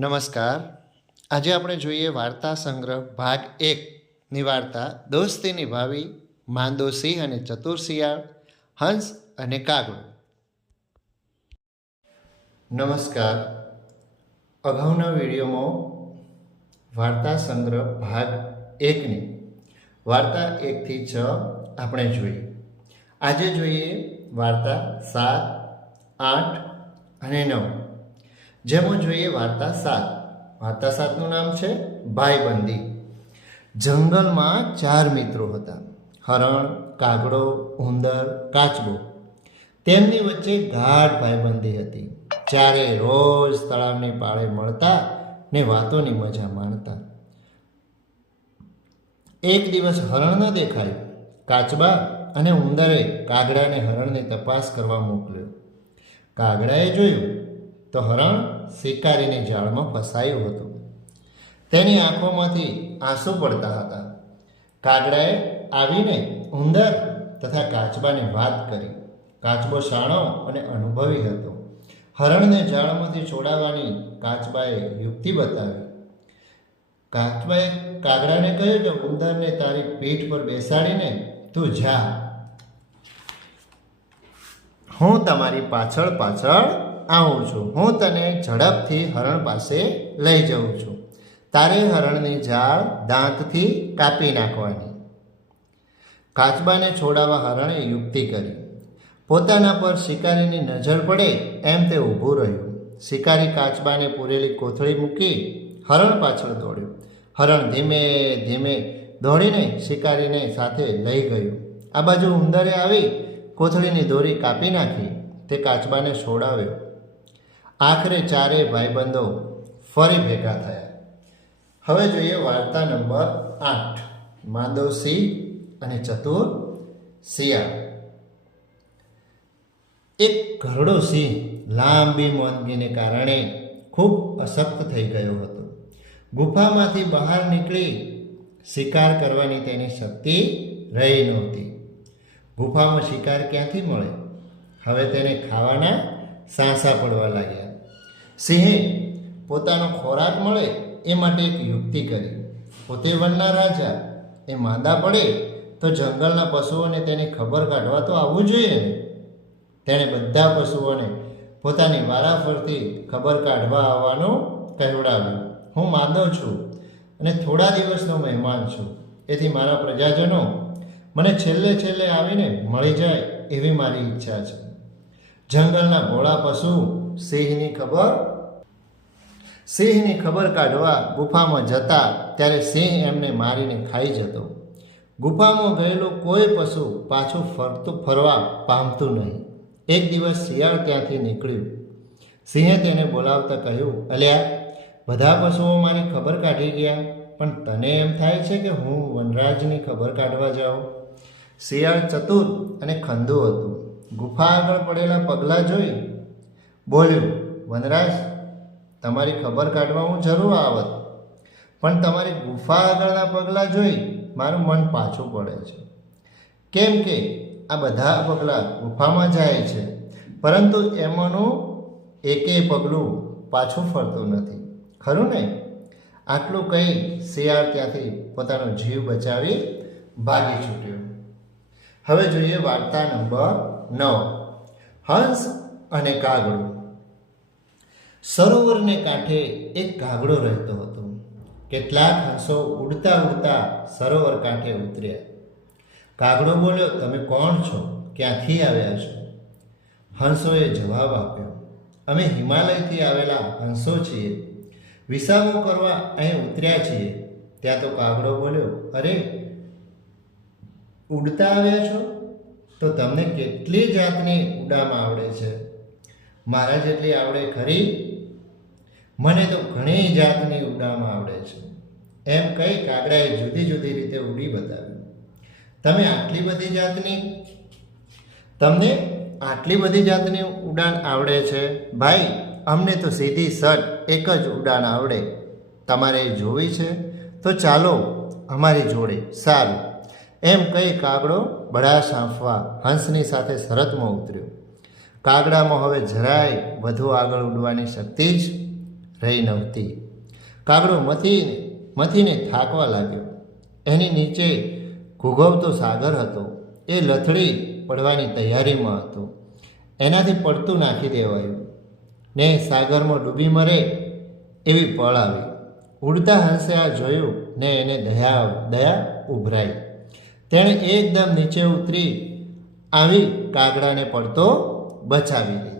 નમસ્કાર. આજે આપણે જોઈએ વાર્તા સંગ્રહ ભાગ એકની વાર્તા દોસ્તી નિભાવી, માંદો સિંહ અને ચતુર શિયાળ, હંસ અને કાગડો. નમસ્કાર. અગાઉના વિડીયોમાં વાર્તા સંગ્રહ ભાગ એકની વાર્તા એકથી છ આપણે જોઈએ આજે જોઈએ વાર્તા સાત, આઠ અને નવ. જેમાં જોઈએ વાર્તા સાત. વાર્તા સાતનું નામ છે ભાઈબંધી. જંગલમાં ચાર મિત્રો હતા. હરણ, કાગડો, ઉંદર, કાચબો. તેમની વચ્ચે ગાઢ ભાઈબંધી હતી. ચારે રોજ તળાવની પાળે મળતા ને વાતોની મજા માણતા. એક દિવસ હરણ ન દેખાયું. કાચબા અને ઉંદરે કાગડાને હરણની તપાસ કરવા મોકલ્યો. કાગડાએ જોયું, તો હરણ શિકારીની જાળમાં ફસાયું હતું. તેની આંખોમાંથી આંસુ પડતા હતા. કાગડાએ આવીને ઉંદર તથા કાચબાને વાત કરી. કાચબો શાણો અને અનુભવી હતો. હરણને જાળમાંથી છોડાવવાની કાચબાએ યુક્તિ બતાવી. કાચબાએ કાગડાને કહ્યું કે, ઉંદરને તારી પીઠ પર બેસાડીને તું જા. હું તમારી પાછળ પાછળ આવું છું. હું તને ઝડપથી હરણ પાસે લઈ જઉં છું. તારે હરણની ઝાડ દાંતથી કાપી નાખવાની. કાચબાને છોડાવવા હરણે યુક્તિ કરી. પોતાના પર શિકારીની નજર પડે એમ તે ઊભું રહ્યું. શિકારી કાચબાને પૂરેલી કોથળી મૂકી હરણ પાછળ દોડ્યો. હરણ ધીમે ધીમે દોડીને શિકારીને સાથે લઈ ગયું. આ બાજુ ઉંદરે આવી કોથળીની દોરી કાપી નાખી. તે કાચબાને છોડાવ્યો. આખરે ચારેય ભાઈબંધો ફરી ભેગા થયા. હવે જોઈએ વાર્તા નંબર આઠ માંદવ સિંહ અને ચતુર શિયાળ એક ઘરડો સિંહ લાંબી મોંદગીને કારણે ખૂબ અશક્ત થઈ ગયો હતો. ગુફામાંથી બહાર નીકળી શિકાર કરવાની તેની શક્તિ રહી નહોતી. ગુફામાં શિકાર ક્યાંથી મળે? હવે તેને ખાવાના સાંસા પડવા લાગ્યા. સિંહે પોતાનો ખોરાક મળે એ માટે એક યુક્તિ કરી. પોતે વનના રાજા, એ માંદા પડે તો જંગલના પશુઓને તેની ખબર કાઢવા તો આવવું જોઈએ ને. તેણે બધા પશુઓને પોતાની વારાફરતી ખબર કાઢવા આવવાનું કહેવડાવ્યું. હું માંદો છું અને થોડા દિવસનો મહેમાન છું. એથી મારા પ્રજાજનો મને છેલ્લે છેલ્લે આવીને મળી જાય એવી મારી ઈચ્છા છે. જંગલના ભોળા પશુ સિંહની ખબર? સિંહની ખબર કાઢવા ગુફામાં જતા ત્યારે સિંહ એમને મારીને ખાઈ જતો. ગુફામાં ગયેલો કોઈ પશુ પાછું ફરતું, ફરવા પામતું નહીં. એક દિવસ શિયાળ ત્યાંથી નીકળ્યું. સિંહે તેને બોલાવતા કહ્યું, અલ્યા, બધા પશુઓ મારી ખબર કાઢી ગયા, પણ તને એમ થાય છે કે હું વનરાજની ખબર કાઢવા જાઉં? શિયાળ ચતુર અને ખંદુ હતું. ગુફા આગળ પડેલા પગલાં જોઈ બોલ્યું, વનરાજ, તમારી ખબર કાઢવા હું જરૂર આવત. પણ તમારી ગુફા આગળના પગલાં જોઈ મારું મન પાછું પડે છે. કેમ કે આ બધા પગલાં ગુફામાં જાય છે, પરંતુ એમાંનું એકેય પગલું પાછું ફરતું નથી. ખરું ને? આટલું કહી શિયાળ ત્યાંથી પોતાનો જીવ બચાવી ભાગી છૂટ્યો. હવે જોઈએ વાર્તા નંબર નવ. હંસ અને કાગડો. સરોવરને કાંઠે એક કાગડો રહેતો હતો. કેટલાક હંસો ઉડતા ઉડતા સરોવર કાંઠે ઉતર્યા. કાગડો બોલ્યો, તમે કોણ છો? ક્યાંથી આવ્યા છો? હંસોએ જવાબ આપ્યો, અમે હિમાલયથી આવેલા હંસો છીએ. વિસામો કરવા અહીં ઉતર્યા છીએ. ત્યાં તો કાગડો બોલ્યો, અરે, ઉડતા આવ્યા છો? તો તમને કેટલી જાતની ઉડામ આવડે છે? મારા જેટલી આવડે ખરી? મને તો ઘણી જાતની ઉડામાં આવડે છે. એમ કહી કાગડાએ જુદી જુદી રીતે ઉડી બતાવી તમે આટલી બધી જાતની તમને આટલી બધી જાતની ઉડાન આવડે છે? ભાઈ, અમને તો સીધી સટ એક જ ઉડાન આવડે. તમારે જોવી છે? તો ચાલો અમારી જોડે, સારું. એમ કહી કાગડો બળા સાંફવા હંસની સાથે શરતમાં ઉતર્યો. કાગડામાં હવે જરાય વધુ આગળ ઉડવાની શક્તિ જ રહી નહોતી. કાગડો મથી મથીને થાકવા લાગ્યો. એની નીચે ઘૂઘવતો સાગર હતો. એ લથડી પડવાની તૈયારીમાં હતો. એનાથી પડતું નાખી દેવાયું. ને સાગરમાં ડૂબી મરે એવી પળ આવી. ઉડતા હંસે આ જોયું ને એને દયા દયા ઉભરાઈ. તેણે એકદમ નીચે ઉતરી આવી કાગડાને પડતો બચાવી દીધો